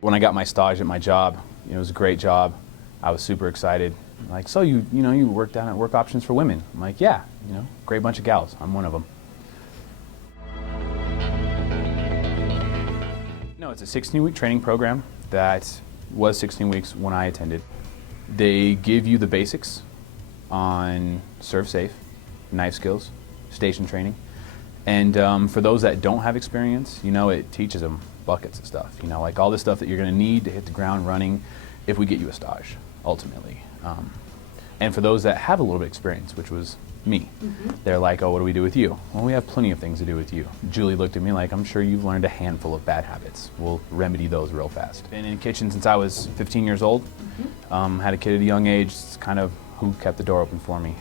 When I got my stage at my job, it was a great job. I was super excited. Like, so you work down at Work Options for Women. I'm like, yeah, great bunch of gals. I'm one of them. No, it's a 16-week training program that was 16 weeks when I attended. They give you the basics on serve safe, knife skills, station training. And for those that don't have experience, it teaches them buckets of stuff. Like all the stuff that you're going to need to hit the ground running if we get you a stage, ultimately. And for those that have a little bit of experience, which was me, they're like, oh, what do we do with you? Well, we have plenty of things to do with you. Julie looked at me like, I'm sure you've learned a handful of bad habits. We'll remedy those real fast. Been in the kitchen since I was 15 years old. Had a kid at a young age. It's kind of who kept the door open for me.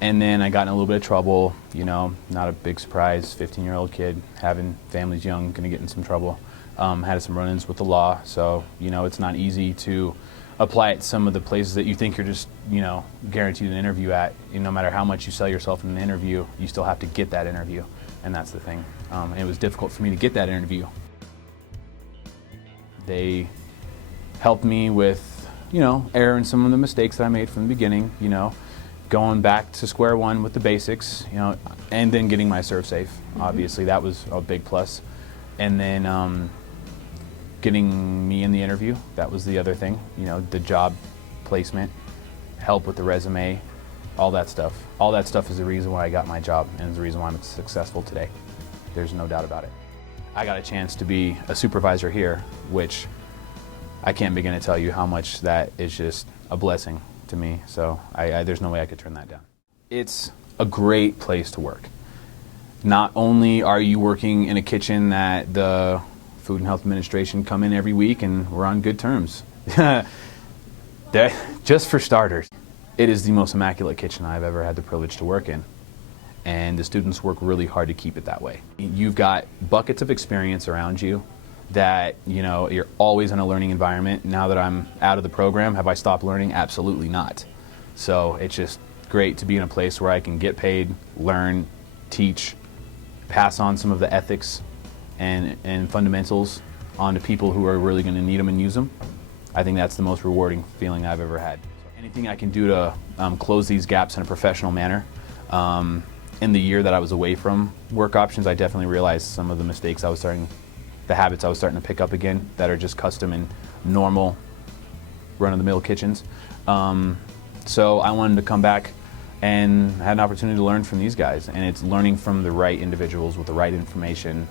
And then I got in a little bit of trouble, not a big surprise, 15-year-old kid, having families young, gonna get in some trouble. Had some run-ins with the law, so, it's not easy to apply it to some of the places that you think you're just, guaranteed an interview at. No matter how much you sell yourself in an interview, you still have to get that interview, and that's the thing. And it was difficult for me to get that interview. They helped me with, airing some of the mistakes that I made from the beginning, going back to square one with the basics, and then getting my serve safe. Obviously, that was a big plus. And then getting me in the interview, that was the other thing. The job placement, help with the resume, all that stuff. All that stuff is the reason why I got my job and is the reason why I'm successful today. There's no doubt about it. I got a chance to be a supervisor here, which I can't begin to tell you how much that is just a blessing to me, so there's no way I could turn that down. It's a great place to work. Not only are you working in a kitchen that the Food and Health Administration come in every week and we're on good terms. Just for starters, it is the most immaculate kitchen I've ever had the privilege to work in. And the students work really hard to keep it that way. You've got buckets of experience around you that, you're always in a learning environment. Now that I'm out of the program, have I stopped learning? Absolutely not. So it's just great to be in a place where I can get paid, learn, teach, pass on some of the ethics and fundamentals on to people who are really going to need them and use them. I think that's the most rewarding feeling I've ever had. So anything I can do to close these gaps in a professional manner. In the year that I was away from Work Options, I definitely realized some of the mistakes the habits I was starting to pick up again that are just custom and normal run-of-the-mill kitchens. So I wanted to come back and had an opportunity to learn from these guys. And it's learning from the right individuals with the right information,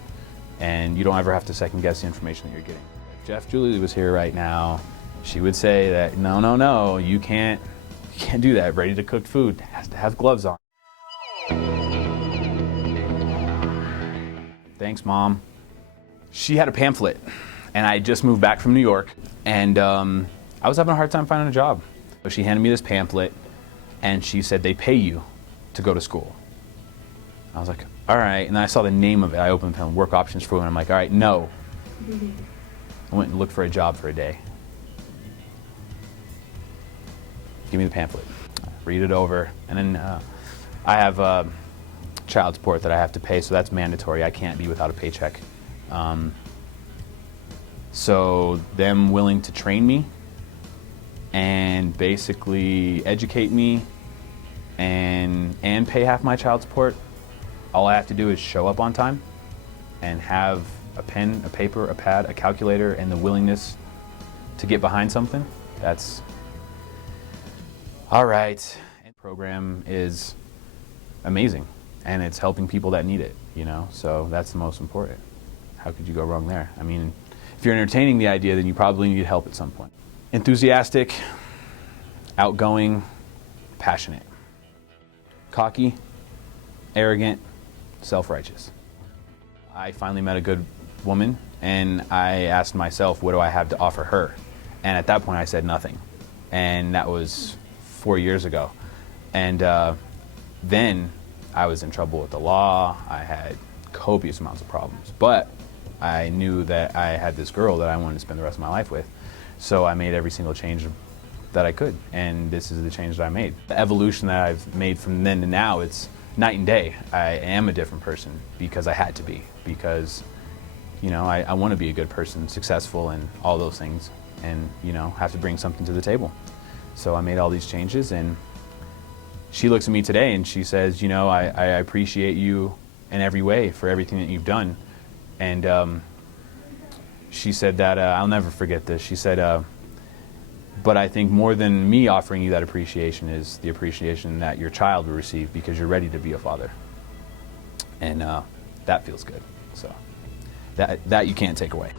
and you don't ever have to second-guess the information that you're getting. If Jeff Julie was here right now, she would say that, no, you can't do that. Ready-to-cook food has to have gloves on. Thanks, Mom. She had a pamphlet, and I had just moved back from New York, and I was having a hard time finding a job. So she handed me this pamphlet, and she said, they pay you to go to school. I was like, all right, and then I saw the name of it. I opened it, Work Options for Women. I'm like, all right, no. I went and looked for a job for a day. Give me the pamphlet. Read it over, and then I have child support that I have to pay, so that's mandatory. I can't be without a paycheck. So them willing to train me and basically educate me and pay half my child support, all I have to do is show up on time and have a pen, a paper, a pad, a calculator, and the willingness to get behind something. That's all right. The program is amazing, and it's helping people that need it, so that's the most important. How could you go wrong there? I mean, if you're entertaining the idea, then you probably need help at some point. Enthusiastic, outgoing, passionate. Cocky, arrogant, self-righteous. I finally met a good woman, and I asked myself, what do I have to offer her? And at that point, I said nothing. And that was 4 years ago. And then I was in trouble with the law. I had copious amounts of problems. But I knew that I had this girl that I wanted to spend the rest of my life with. So I made every single change that I could, and this is the change that I made. The evolution that I've made from then to now, it's night and day. I am a different person because I had to be, because I want to be a good person, successful, and all those things, and have to bring something to the table. So I made all these changes, and she looks at me today and she says, I appreciate you in every way for everything that you've done. And she said that, I'll never forget this. She said, but I think more than me offering you that appreciation is the appreciation that your child will receive, because you're ready to be a father. And that feels good. So that you can't take away.